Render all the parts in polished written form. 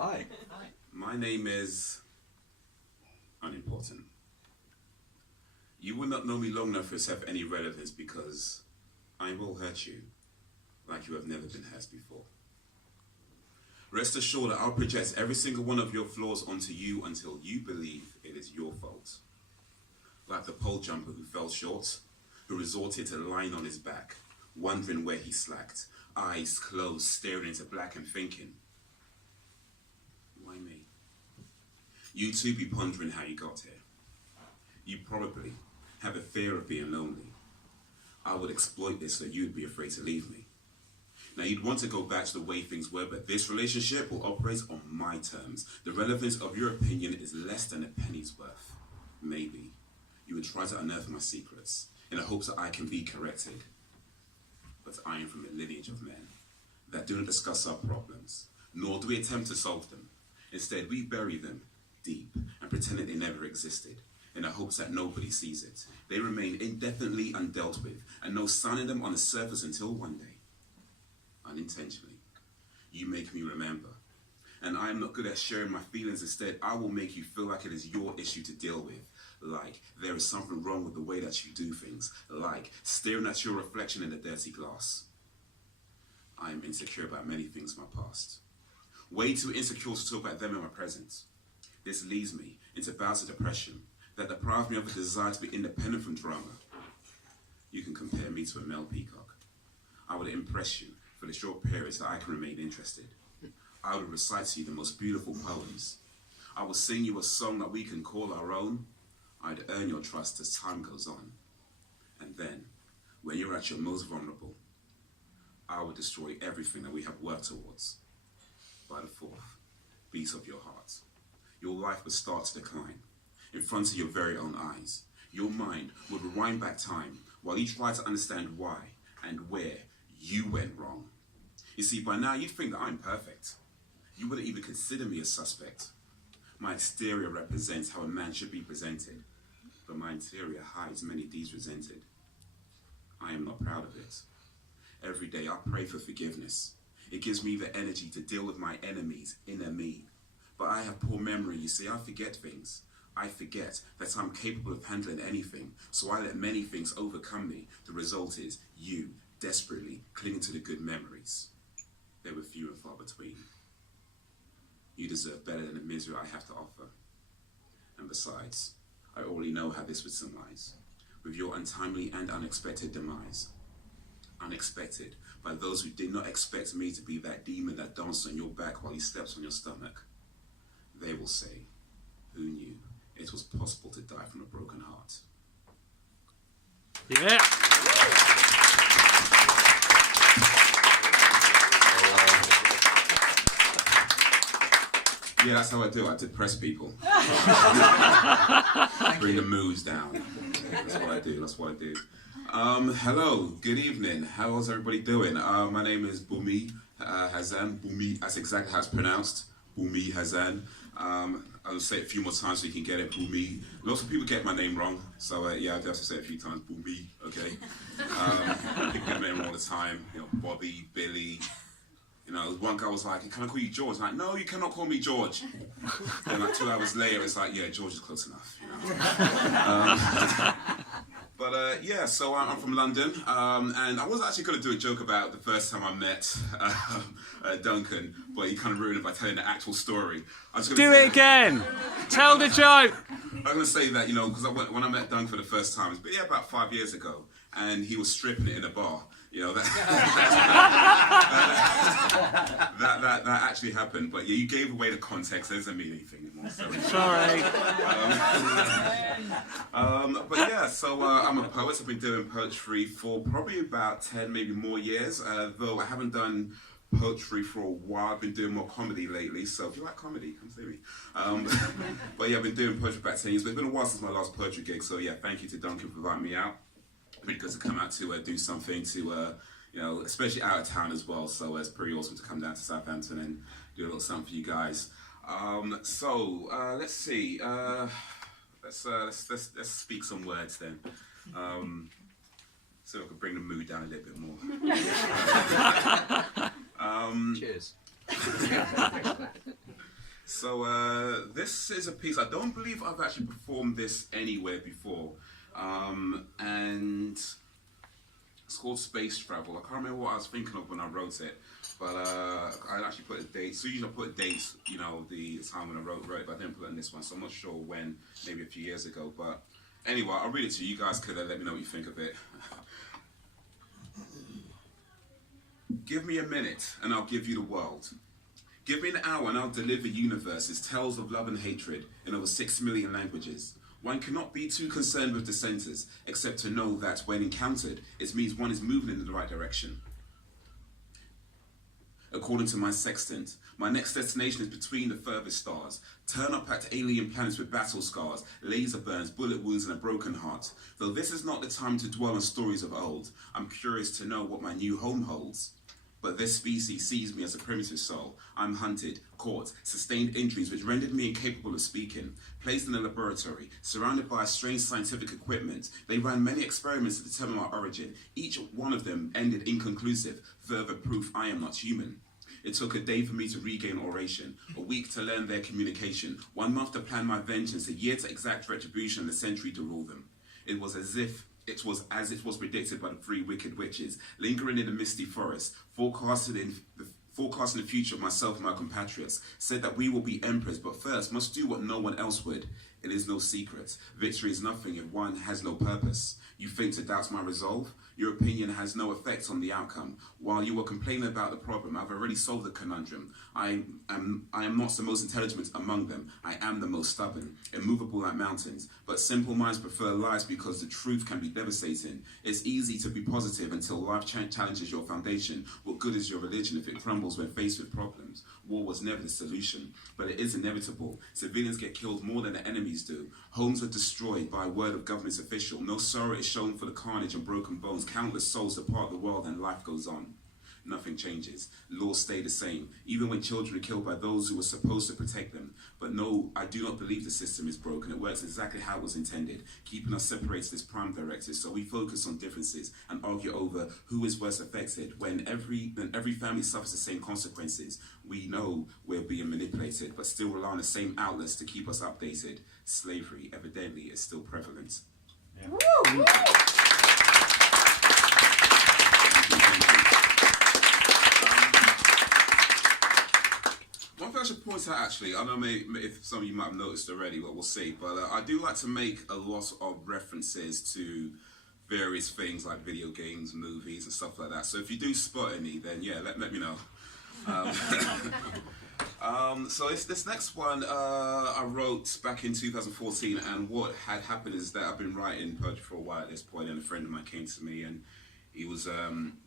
Hi. My name is unimportant. You will not know me long enough for it to have any relevance because I will hurt you like you have never been hurt before. Rest assured that I'll project every single one of your flaws onto you until you believe it is your fault. Like the pole jumper who fell short, who resorted to lying on his back, wondering where he slacked, eyes closed, staring into black and thinking, why me? You too be pondering how you got here. You probably have a fear of being lonely. I would exploit this so you'd be afraid to leave me. Now you'd want to go back to the way things were, but this relationship will operate on my terms. The relevance of your opinion is less than a penny's worth. Maybe you would try to unearth my secrets in the hopes that I can be corrected. But I am from a lineage of men that do not discuss our problems, nor do we attempt to solve them. Instead, we bury them deep and pretend that they never existed, in the hopes that nobody sees it. They remain indefinitely undealt with, and no sign of them on the surface until one day, unintentionally, you make me remember. And I am not good at sharing my feelings. Instead, I will make you feel like it is your issue to deal with. Like there is something wrong with the way that you do things. Like staring at your reflection in a dirty glass. I am insecure about many things in my past. Way too insecure to talk about them in my present. This leads me into bouts of depression that deprive me of the desire to be independent from drama. You can compare me to a male peacock. I would impress you for the short periods that I can remain interested. I would recite to you the most beautiful poems. I will sing you a song that we can call our own. I'd earn your trust as time goes on. And then, when you're at your most vulnerable, I will destroy everything that we have worked towards. By the fourth beat of your heart, your life would start to decline in front of your very own eyes. Your mind would rewind back time while you try to understand why and where you went wrong. You see, by now you think that I'm perfect. You wouldn't even consider me a suspect. My exterior represents how a man should be presented, but my interior hides many deeds resented. I am not proud of it. Every day I pray for forgiveness. It gives me the energy to deal with my enemies, inner me. But I have poor memory, you see, I forget things. I forget that I'm capable of handling anything, so I let many things overcome me. The result is you desperately clinging to the good memories. They were few and far between. You deserve better than the misery I have to offer. And besides, I already know how this would surmise, with your untimely and unexpected demise. Unexpected by those who did not expect me to be that demon that danced on your back while he steps on your stomach. They will say, who knew it was possible to die from a broken heart? Yeah. Yeah, that's how I do. I depress people. Bring the moods down. That's what I do. That's what I do. Hello, good evening. How's everybody doing? My name is Bumi Hazan. Bumi, that's exactly how it's pronounced. Bumi Hazan. I'll say it a few more times so you can get it. Bumi. Lots of people get my name wrong, so yeah, I have to say it a few times. Bumi, okay. People get my name wrong all the time. You know, Bobby, Billy. You know, one guy was like, can I call you George? I'm like, no, you cannot call me George. Then like 2 hours later, it's like, yeah, George is close enough. You know? But yeah, so I'm from London, and I was actually going to do a joke about the first time I met Duncan, but he kind of ruined it by telling the actual story. Do it again! Tell the joke! I'm going to say that, you know, because when I met Duncan for the first time, but yeah, about 5 years ago, and he was stripping it in a bar. You know, that actually happened, but yeah, you gave away the context. It doesn't mean anything anymore. Sorry. But yeah, so I'm a poet. I've been doing poetry for probably about 10, maybe more years, though I haven't done poetry for a while. I've been doing more comedy lately, so if you like comedy, come see me. But yeah, I've been doing poetry for about 10 years, but it's been a while since my last poetry gig, so yeah, thank you to Duncan for inviting me out. Really good to come out to do something to, you know, especially out of town as well. So it's pretty awesome to come down to Southampton and do a little something for you guys. Let's see. Let's speak some words then. So I can bring the mood down a little bit more. Cheers. So this is a piece, I don't believe I've actually performed this anywhere before. And it's called Space Travel. I can't remember what I was thinking of when I wrote it, but I actually put a date. So usually I put a date, you know, the time when I wrote it, but I didn't put it in this one, so I'm not sure when, maybe a few years ago. But anyway, I'll read it to you. You guys could let me know what you think of it. Give me a minute and I'll give you the world. Give me an hour and I'll deliver universes, tales of love and hatred in over 6 million languages. One cannot be too concerned with the centers, except to know that when encountered, it means one is moving in the right direction. According to my sextant, my next destination is between the furthest stars. Turn up at alien planets with battle scars, laser burns, bullet wounds, and a broken heart. Though this is not the time to dwell on stories of old, I'm curious to know what my new home holds. But this species sees me as a primitive soul. I'm hunted, caught, sustained injuries which rendered me incapable of speaking. Placed in a laboratory, surrounded by strange scientific equipment, they ran many experiments to determine my origin. Each one of them ended inconclusive, further proof I am not human. It took a day for me to regain oration, a week to learn their communication, 1 month to plan my vengeance, a year to exact retribution, and a century to rule them. It was as it was predicted by the 3 wicked witches, lingering in the misty forest, forecasting the future of myself and my compatriots, said that we will be emperors, but first must do what no one else would. It is no secret. Victory is nothing if one has no purpose. You think to doubt my resolve? Your opinion has no effect on the outcome. While you were complaining about the problem, I've already solved the conundrum. I am not the most intelligent among them. I am the most stubborn, immovable like mountains. But simple minds prefer lies because the truth can be devastating. It's easy to be positive until life challenges your foundation. What good is your religion if it crumbles when faced with problems? War was never the solution, but it is inevitable. Civilians get killed more than the enemies do. Homes are destroyed by word of government official. No sorrow is shown for the carnage and broken bones. Countless souls depart the world and life goes on. Nothing changes. Laws stay the same, even when children are killed by those who were supposed to protect them. But no, I do not believe the system is broken. It works exactly how it was intended, keeping us separated as prime directives, so we focus on differences and argue over who is worse affected. When every family suffers the same consequences, we know we're being manipulated, but still rely on the same outlets to keep us updated. Slavery, evidently, is still prevalent. Yeah. Woo! One thing I should point out, actually, I don't know if some of you might have noticed already, but we'll see, but I do like to make a lot of references to various things like video games, movies, and stuff like that. So if you do spot any, then yeah, let me know. So this next one I wrote back in 2014, and what had happened is that I've been writing poetry for a while at this point, and a friend of mine came to me and he was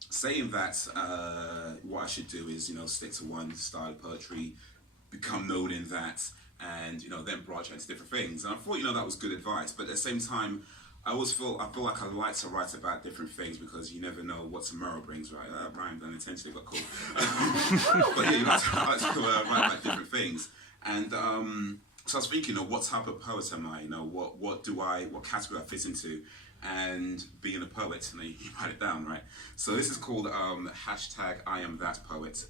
saying that what I should do is, you know, stick to one style of poetry, become known in that, and, you know, then branch out into different things. And I thought, you know, that was good advice, but at the same time, I feel like I like to write about different things because you never know what tomorrow brings, right? That rhymed unintentionally, but cool. But yeah, you like to write about different things. And so I was thinking, you know, what type of poet am I? You know, what category I fit into? And being a poet, and you write it down, right? So this is called hashtag I am that poet.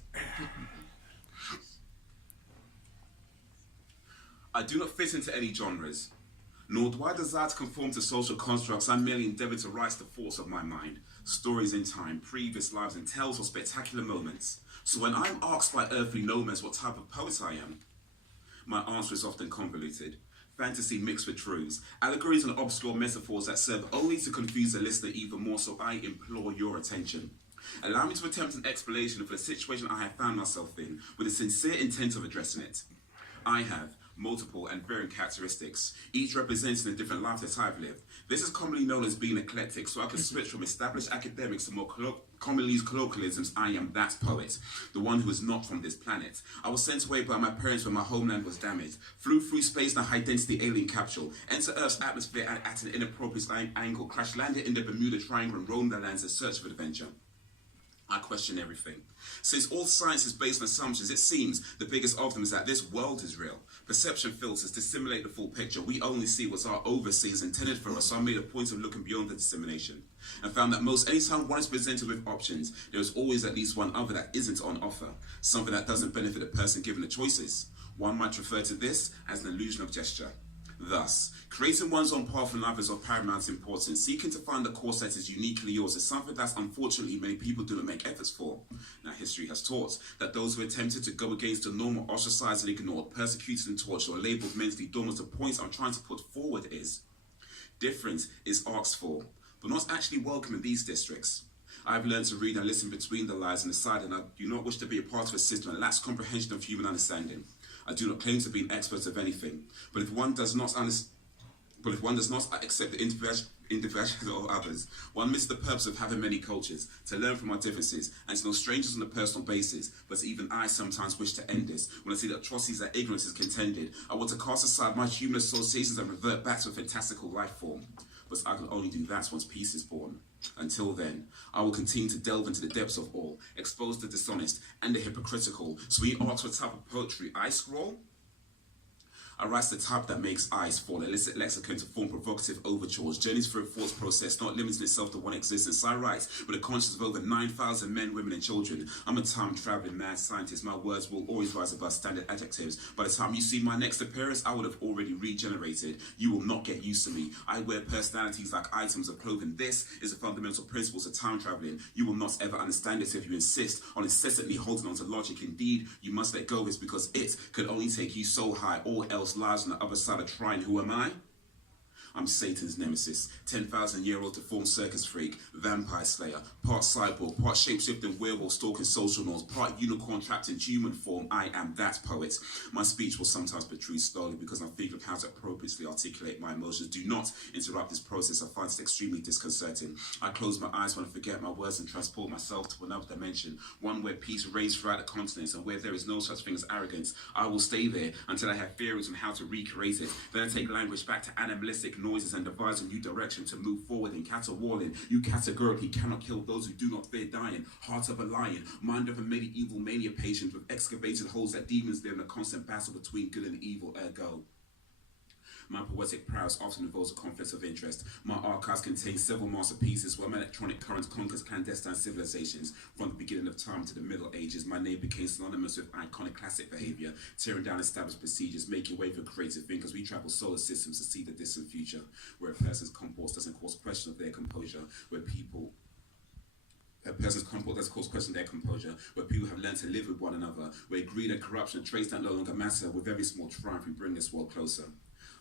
I do not fit into any genres, nor do I desire to conform to social constructs. I merely endeavour to write the thoughts of my mind, stories in time, previous lives, and tales of spectacular moments. So when I'm asked by earthly nomads what type of poet I am, my answer is often convoluted. Fantasy mixed with truths, allegories and obscure metaphors that serve only to confuse the listener even more, so I implore your attention. Allow me to attempt an explanation for the situation I have found myself in, with a sincere intent of addressing it. I have multiple and varying characteristics, each representing a different life that I've lived. This is commonly known as being eclectic, so I can switch from established academics to more commonly used colloquialisms. I am that poet, the one who is not from this planet. I was sent away by my parents when my homeland was damaged, flew through space in a high-density alien capsule, entered Earth's atmosphere at an inappropriate angle, crash landed in the Bermuda Triangle and roamed the lands in search of adventure. I question everything. Since all science is based on assumptions, it seems the biggest of them is that this world is real. Perception filters disseminate the full picture. We only see what our overseers intended for us, so I made a point of looking beyond the dissemination and found that anytime one is presented with options, there is always at least one other that isn't on offer, something that doesn't benefit the person given the choices. One might refer to this as an illusion of gesture. Thus, creating one's own path in life is of paramount importance. Seeking to find the course that is uniquely yours is something that unfortunately many people do not make efforts for. Now, history has taught that those who attempted to go against the norm are ostracized and ignored, persecuted and tortured, or labeled mentally dormant. The point I'm trying to put forward is, difference is asked for, but not actually welcome in these districts. I've learned to read and listen between the lines and decide that I do not wish to be a part of a system that lacks comprehension of human understanding. I do not claim to be an expert of anything, but if one does not accept the individuality of others, one misses the purpose of having many cultures, to learn from our differences, and to know strangers on a personal basis. But even I sometimes wish to end this. When I see the atrocities that ignorance is contended, I want to cast aside my human associations and revert back to a fantastical life form. But I can only do that once peace is born. Until then, I will continue to delve into the depths of all, expose the dishonest and the hypocritical. So when you ask what type of poetry I scroll, I write the type that makes eyes fall, illicit lexicon to form provocative overtures, journeys through a thought process, not limiting itself to one existence. I write with the conscience of over 9,000 men, women and children. I'm a time-traveling mad scientist. My words will always rise above standard adjectives. By the time you see my next appearance, I would have already regenerated. You will not get used to me. I wear personalities like items of clothing. This is the fundamental principles of time traveling. You will not ever understand this if you insist on incessantly holding on to logic. Indeed, you must let go of this because it could only take you so high. All else lies on the other side of trying. Who am I? I'm Satan's nemesis, 10,000-year-old deformed circus freak, vampire slayer, part cyborg, part shapeshifting werewolf stalking social norms, part unicorn trapped in human form. I am that poet. My speech will sometimes protrude slowly because I'm thinking of how to appropriately articulate my emotions. Do not interrupt this process. I find it extremely disconcerting. I close my eyes when I forget my words and transport myself to another dimension, one where peace reigns throughout the continents and where there is no such thing as arrogance. I will stay there until I have theories on how to recreate it. Then I take language back to animalistic noises and devise a new direction to move forward in caterwauling. You categorically cannot kill those who do not fear dying. Heart of a lion, mind of a medieval mania patient with excavated holes that demons live in a constant battle between good and evil. Ergo, my poetic prowess often involves a conflict of interest. My archives contain several masterpieces where my electronic current conquers clandestine civilizations. From the beginning of time to the Middle Ages, my name became synonymous with iconic classic behavior, tearing down established procedures, making way for creative thinkers. We travel solar systems to see the distant future, where a person's comport doesn't cause question of their composure, a person's comport does cause question of their composure, where people have learned to live with one another, where greed and corruption and traits that no longer matter. With every small triumph, we bring this world closer.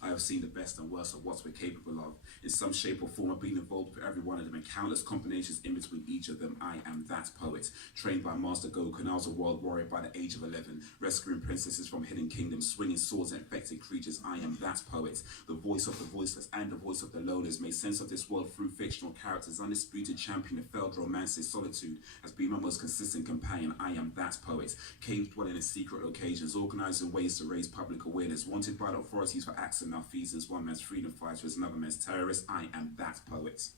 I have seen the best and worst of what we're capable of. In some shape or form, I've been involved with every one of them and countless combinations in between each of them. I am that poet, trained by Master Goku. I was a world warrior by the age of 11, rescuing princesses from hidden kingdoms, swinging swords and infected creatures. I am that poet, the voice of the voiceless and the voice of the loners, made sense of this world through fictional characters, undisputed champion of failed romances. Solitude has been my most consistent companion. I am that poet, cave dwelling in secret locations, organizing ways to raise public awareness, wanted by the authorities for acts and malfeasance. One man's freedom fighter is another man's terrorist. I am that poet.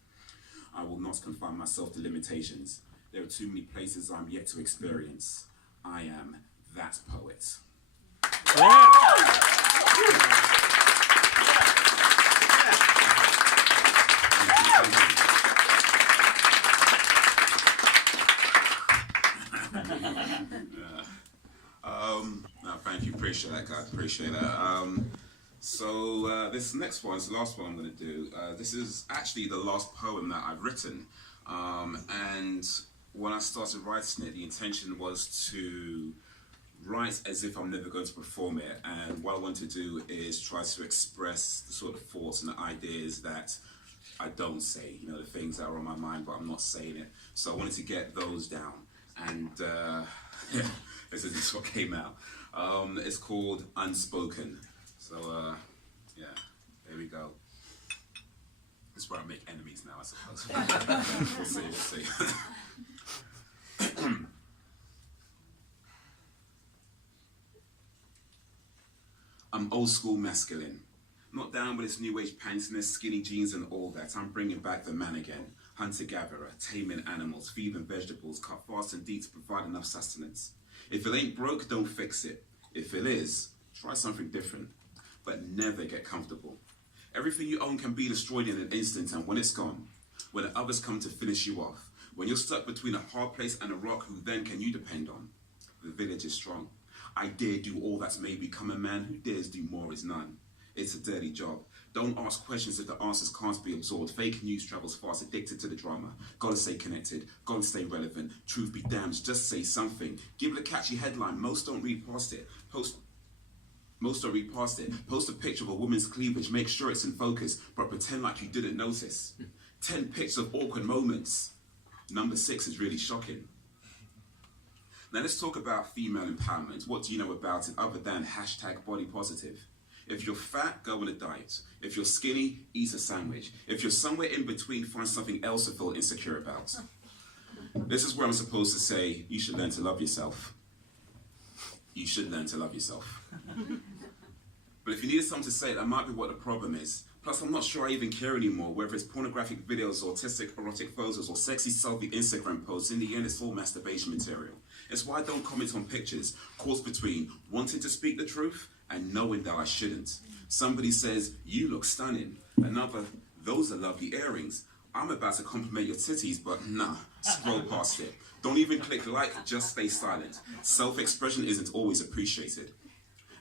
I will not confine myself to limitations. There are too many places I'm yet to experience. I am that poet. No, thank you. Appreciate that, guys. Appreciate that. So this next one is the last one I'm going to do. This is actually the last poem that I've written. And when I started writing it, the intention was to write as if I'm never going to perform it. And what I want to do is try to express the sort of thoughts and the ideas that I don't say, you know, the things that are on my mind, but I'm not saying it. So I wanted to get those down. And yeah, this is what came out. It's called Unspoken. So, yeah, there we go. This is where I make enemies now, I suppose. We'll see, we'll see. I'm old school masculine. Not down with this new age pantiness, skinny jeans and all that. I'm bringing back the man again. Hunter-gatherer, taming animals, feeding vegetables, cut fast and deep to provide enough sustenance. If it ain't broke, don't fix it. If it is, try something different. But never get comfortable. Everything you own can be destroyed in an instant, and when it's gone, when others come to finish you off, when you're stuck between a hard place and a rock, who then can you depend on? The village is strong. I dare do all that's made me become a man. Who dares do more is none. It's a dirty job. Don't ask questions if the answers can't be absorbed. Fake news travels fast, addicted to the drama. Gotta stay connected, gotta stay relevant. Truth be damned, just say something. Give it a catchy headline, most don't read past it. Post a picture of a woman's cleavage, make sure it's in focus, but pretend like you didn't notice. 10 pics of awkward moments. Number 6 is really shocking. Now let's talk about female empowerment. What do you know about it other than #body positive? If you're fat, go on a diet. If you're skinny, eat a sandwich. If you're somewhere in between, find something else to feel insecure about. This is where I'm supposed to say, you should learn to love yourself. You should learn to love yourself. But if you needed something to say, that might be what the problem is. Plus, I'm not sure I even care anymore, whether it's pornographic videos, autistic erotic photos, or sexy selfie Instagram posts. In the end, it's all masturbation material. It's why I don't comment on pictures, caught between wanting to speak the truth and knowing that I shouldn't. Somebody says, you look stunning. Another, those are lovely earrings. I'm about to compliment your titties, but nah, scroll past it. Don't even click like, just stay silent. Self-expression isn't always appreciated.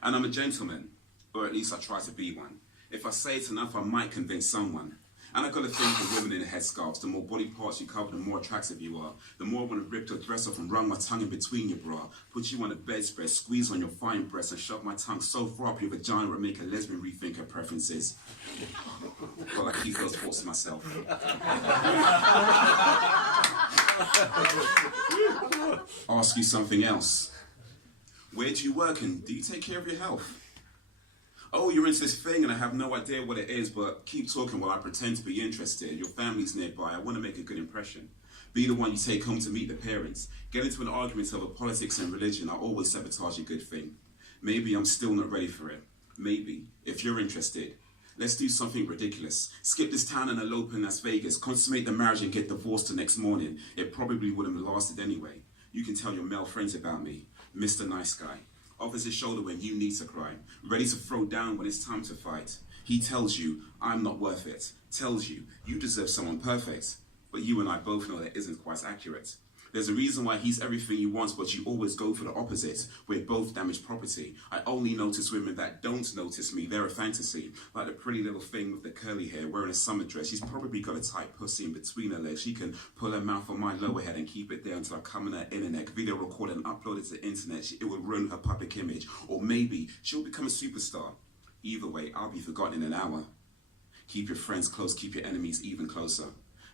And I'm a gentleman, or at least I try to be one. If I say it enough, I might convince someone. And I gotta think of women in headscarves. The more body parts you cover, the more attractive you are. The more I wanna rip your dress off and run my tongue in between your bra. Put you on a bedspread, squeeze on your fine breasts, and shove my tongue so far up your vagina it would make a lesbian rethink her preferences. Well, I keep those thoughts to myself. Ask you something else. Where do you work and do you take care of your health? Oh, you're into this thing and I have no idea what it is, but keep talking while I pretend to be interested. Your family's nearby, I want to make a good impression. Be the one you take home to meet the parents. Get into an argument over politics and religion, I always sabotage a good thing. Maybe I'm still not ready for it. Maybe, if you're interested. Let's do something ridiculous. Skip this town and elope in Las Vegas, consummate the marriage and get divorced the next morning. It probably wouldn't have lasted anyway. You can tell your male friends about me. Mr. Nice Guy. Offers his shoulder when you need to cry. Ready to throw down when it's time to fight. He tells you, I'm not worth it. Tells you, you deserve someone perfect. But you and I both know that isn't quite accurate. There's a reason why he's everything you want, but you always go for the opposite. We're both damaged property. I only notice women that don't notice me. They're a fantasy. Like the pretty little thing with the curly hair, wearing a summer dress. She's probably got a tight pussy in between her legs. She can pull her mouth on my lower head and keep it there until I come in her internet, video record and upload it to the internet. It will ruin her public image. Or maybe she'll become a superstar. Either way, I'll be forgotten in an hour. Keep your friends close, keep your enemies even closer.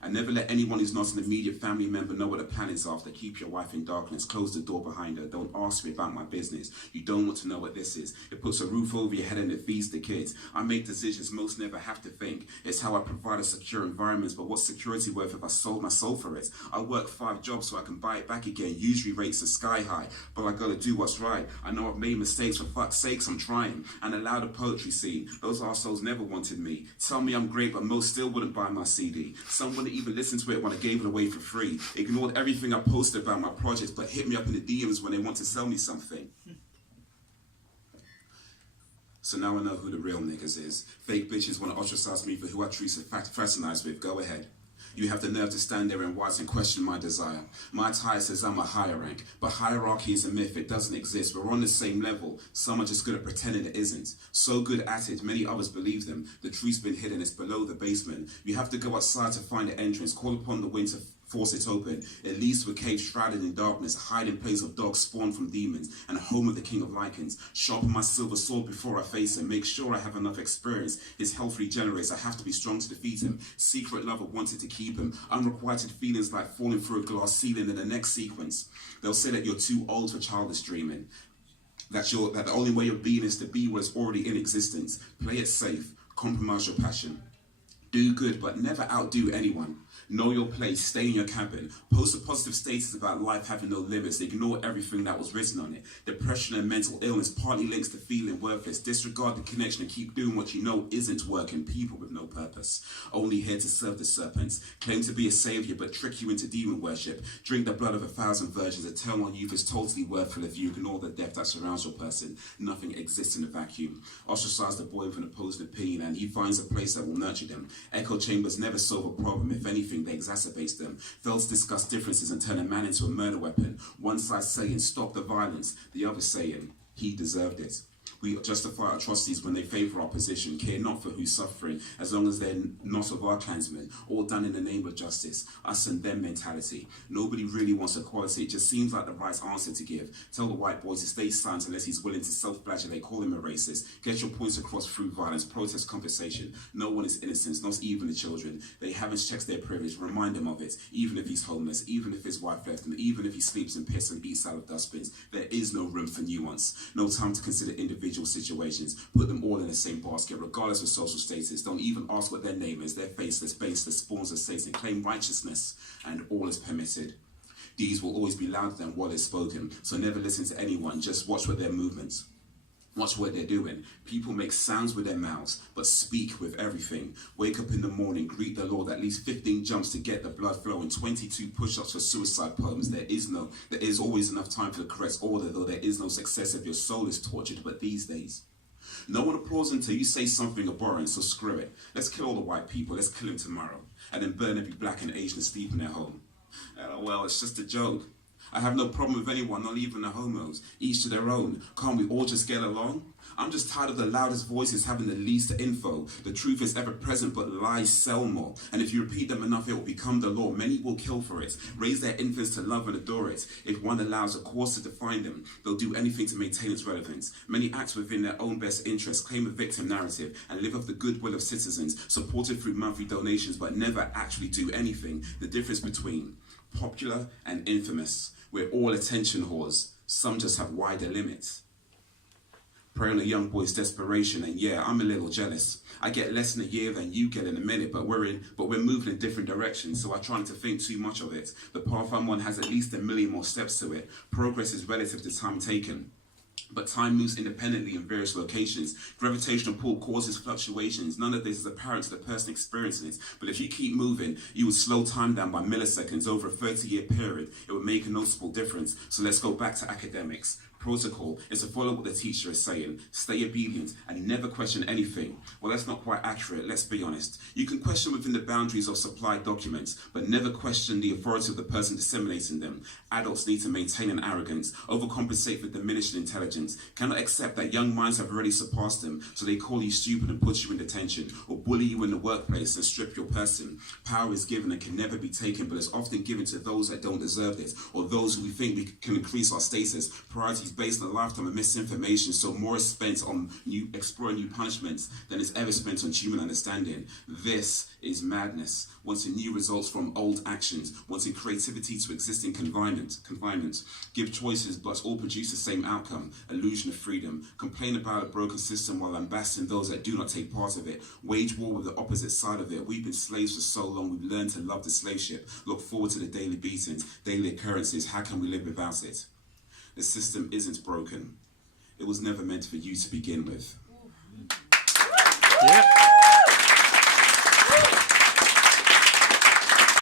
And never let anyone who's not an immediate family member know what the plan is after. Keep your wife in darkness. Close the door behind her. Don't ask me about my business. You don't want to know what this is. It puts a roof over your head and it feeds the kids. I make decisions most never have to think. It's how I provide a secure environment. But what's security worth if I sold my soul for it? I work 5 jobs so I can buy it back again. Usually rates are sky high. But I gotta do what's right. I know I've made mistakes. For fuck's sakes, I'm trying. And allow the poetry scene. Those arseholes never wanted me. Tell me I'm great, but most still wouldn't buy my CD. Some wouldn't even listen to it when I gave it away for free. Ignored everything I posted about my projects, but hit me up in the DMs when they want to sell me something. So now I know who the real niggas is. Fake bitches want to ostracize me for who I choose to fraternize with. Go ahead. You have the nerve to stand there and watch and question my desire. My tie says I'm a higher rank, but hierarchy is a myth, it doesn't exist. We're on the same level, some are just good at pretending it isn't. So good at it, many others believe them. The truth's been hidden, it's below the basement. You have to go outside to find the entrance, call upon the wind to force it open. It leads to a cave shrouded in darkness, a hiding place of dogs spawned from demons, and a home of the king of lichens. Sharpen my silver sword before I face him. Make sure I have enough experience. His health regenerates. I have to be strong to defeat him. Secret lover wanted to keep him. Unrequited feelings like falling through a glass ceiling in the next sequence. They'll say that you're too old for childish dreaming. That the only way of being is to be what's already in existence. Play it safe. Compromise your passion. Do good, but never outdo anyone. Know your place, stay in your cabin. Post a positive status about life having no limits. Ignore everything that was written on it. Depression and mental illness partly links to feeling worthless. Disregard the connection and keep doing what you know isn't working. People with no purpose, only here to serve the serpents. Claim to be a savior but trick you into demon worship. Drink the blood of 1,000 virgins. Eternal youth is totally worthful if you ignore the death that surrounds your person. Nothing exists in a vacuum. Ostracize the boy with an opposing opinion and he finds a place that will nurture them. Echo chambers never solve a problem. If anything, they exacerbates them. Fail to discuss differences and turn a man into a murder weapon. One side saying, stop the violence. The other saying, He deserved it. We justify atrocities when they favour our position, care not for who's suffering, as long as they're not of our clansmen, all done in the name of justice, us and them mentality. Nobody really wants equality, it just seems like the right answer to give. Tell the white boy to stay silent unless he's willing to self-flagellate, call him a racist. Get your points across through violence, protest compensation. No one is innocent, not even the children. They haven't checked their privilege, remind them of it, even if he's homeless, even if his wife left him, even if he sleeps in piss and eats out of dustbins. There is no room for nuance, no time to consider individual situations. Put them all in the same basket, regardless of social status. Don't even ask what their name is. They're faceless, baseless, spawns of Satan. Claim righteousness, and all is permitted. These will always be louder than what is spoken, so never listen to anyone. Just watch what their movements. Watch what they're doing. People make sounds with their mouths, but speak with everything. Wake up in the morning, greet the Lord, at least 15 jumps to get the blood flowing, 22 push-ups for suicide poems. There is always enough time for the correct order, though there is no success if your soul is tortured. But these days, no one applauds until you say something abhorrent, so screw it. Let's kill all the white people, let's kill them tomorrow, and then burn every black and Asian asleep in their home. Well, it's just a joke. I have no problem with anyone, not even the homos. Each to their own. Can't we all just get along? I'm just tired of the loudest voices having the least info. The truth is ever present, but lies sell more. And if you repeat them enough, it will become the law. Many will kill for it, raise their infants to love and adore it. If one allows a cause to define them, they'll do anything to maintain its relevance. Many act within their own best interest, claim a victim narrative, and live off the goodwill of citizens, supported through monthly donations, but never actually do anything. The difference between popular and infamous. We're all attention whores. Some just have wider limits. Prey on a young boy's desperation, and yeah, I'm a little jealous. I get less in a year than you get in a minute, but we're moving in different directions, so I try not to think too much of it. The path I'm on has at least 1 million more steps to it. Progress is relative to time taken, but time moves independently in various locations. Gravitational pull causes fluctuations. None of this is apparent to the person experiencing it. But if you keep moving, you would slow time down by milliseconds over a 30-year period. It would make a noticeable difference. So let's go back to academics. Protocol is to follow what the teacher is saying, stay obedient, and never question anything. Well, that's not quite accurate, let's be honest. You can question within the boundaries of supplied documents, but never question the authority of the person disseminating them. Adults need to maintain an arrogance, overcompensate for diminished intelligence, cannot accept that young minds have already surpassed them, so they call you stupid and put you in detention, or bully you in the workplace and strip your person. Power is given and can never be taken, but it's often given to those that don't deserve it, or those who we think we can increase our status. Priorities based on a lifetime of misinformation, so more is spent on exploring new punishments than is ever spent on human understanding. This is madness, wanting new results from old actions, wanting creativity to existing confinement. Give choices but all produce the same outcome, illusion of freedom. Complain about a broken system while ambassading those that do not take part of it. Wage war with the opposite side of it. We've been slaves for so long, we've learned to love the slave ship. Look forward to the daily beatings, daily occurrences. How can we live without it? The system isn't broken. It was never meant for you to begin with. Yep.